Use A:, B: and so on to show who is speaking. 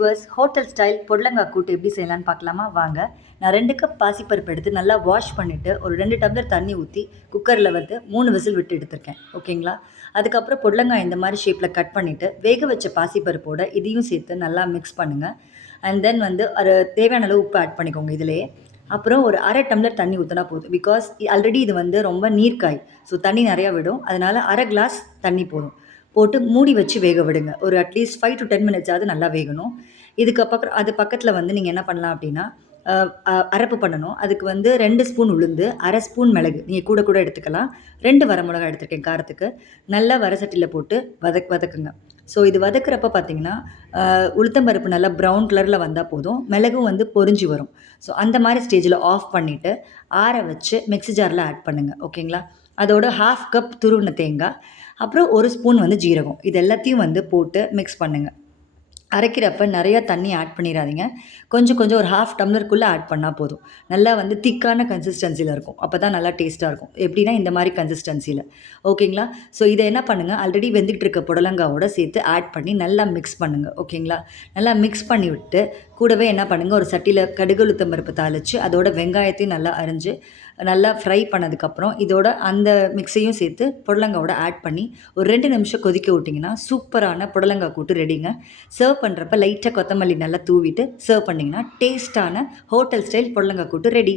A: Viewers hotel style பொடலங்காய் கூட்டு எப்படி செய்யலாம்னு பார்க்கலாமா? வாங்க. நான் ரெண்டு கப் பாசிப்பருப்பு எடுத்து நல்லா வாஷ் பண்ணிவிட்டு ஒரு ரெண்டு டம்ளர் தண்ணி ஊற்றி குக்கரில் வந்து மூணு விசில் விட்டு எடுத்திருக்கேன். ஓகேங்களா அதுக்கப்புறம் பொடலங்காய் இந்த மாதிரி ஷேப்பில் கட் பண்ணிவிட்டு வேக வச்ச பாசிப்பருப்போட இதையும் சேர்த்து நல்லா மிக்ஸ் பண்ணுங்கள் அண்ட் தென் வந்து ஒரு தேவையான அளவு உப்பு ஆட் பண்ணிக்கோங்க இதிலேயே. அப்புறம் ஒரு அரை டம்ளர் தண்ணி ஊற்றினா போதும். பிகாஸ் ஆல்ரெடி இது வந்து ரொம்ப நீர்க்காய். ஸோ தண்ணி நிறையா விடும். அதனால் அரை கிளாஸ் தண்ணி போதும். போட்டு மூடி வச்சு வேக விடுங்க. ஒரு at least five to ten மினிட்ஸாவது நல்லா வேகணும். இதுக்கு பக்கம் அது பக்கத்தில் வந்து நீங்கள் என்ன பண்ணலாம் அப்படின்னா அரப்பு பண்ணணும். அதுக்கு வந்து ரெண்டு ஸ்பூன் உளுந்து அரை ஸ்பூன் மிளகு. நீங்கள் கூட கூட எடுத்துக்கலாம். ரெண்டு வரமிளகா எடுத்துருக்கேன் காரத்துக்கு. நல்லா வரசட்டியில் போட்டு வதக் வதக்குங்க. ஸோ இது வதக்குறப்ப பார்த்தீங்கன்னா உளுத்தம்பருப்பு நல்லா ப்ரௌன் கலரில் வந்தால் போதும். மிளகும் வந்து பொரிஞ்சு வரும். ஸோ அந்த மாதிரி ஸ்டேஜில் ஆஃப் பண்ணிவிட்டு ஆற வச்சு மிக்ஸி ஜாரில் ஆட் பண்ணுங்கள் ஓகேங்களா அதோட ஹாஃப் கப் துருவின தேங்காய் அப்புறம் ஒரு ஸ்பூன் வந்து ஜீரகம். இது எல்லாத்தையும் வந்து போட்டு மிக்ஸ் பண்ணுங்கள் அரைக்கிறப்ப நிறையா தண்ணி ஆட் பண்ணிடாதீங்க கொஞ்சம் கொஞ்சம் ஒரு ஹாஃப் டம்ளருக்குள்ளே ஆட் பண்ணால் போதும். நல்லா வந்து திக்கான கன்சிஸ்டன்சியில் இருக்கும். அப்போ தான் நல்லா டேஸ்ட்டாக இருக்கும். எப்படின்னா இந்த மாதிரி கன்சிஸ்டன்சியில் ஓகேங்களா ஸோ இதை என்ன பண்ணுங்கள் ஆல்ரெடி வெந்துக்கிட்டு இருக்க புடலங்காவோட சேர்த்து ஆட் பண்ணி நல்லா மிக்ஸ் பண்ணுங்கள் ஓகேங்களா நல்லா மிக்ஸ் பண்ணி விட்டு கூடவே என்ன பண்ணுங்கள் ஒரு சட்டியில் கடுகு உளுத்தம் பருப்பு தாளித்து அதோட வெங்காயத்தையும் நல்லா அரிஞ்சு நல்லா ஃப்ரை பண்ணதுக்கப்புறம் இதோட அந்த மிக்ஸையும் சேர்த்து புடலங்காவோட ஆட் பண்ணி ஒரு ரெண்டு நிமிஷம் கொதிக்க விட்டிங்கன்னா சூப்பரான புடலங்காய் கூட்டு ரெடிங்க சர்வ் பண்ணுறப்ப லைட்டாக கொத்தமல்லி நல்லா தூவிட்டு சர்வ் பண்ணிங்கன்னா டேஸ்ட்டான ஹோட்டல் ஸ்டைல் புடலங்காய் கூட்டு ரெடி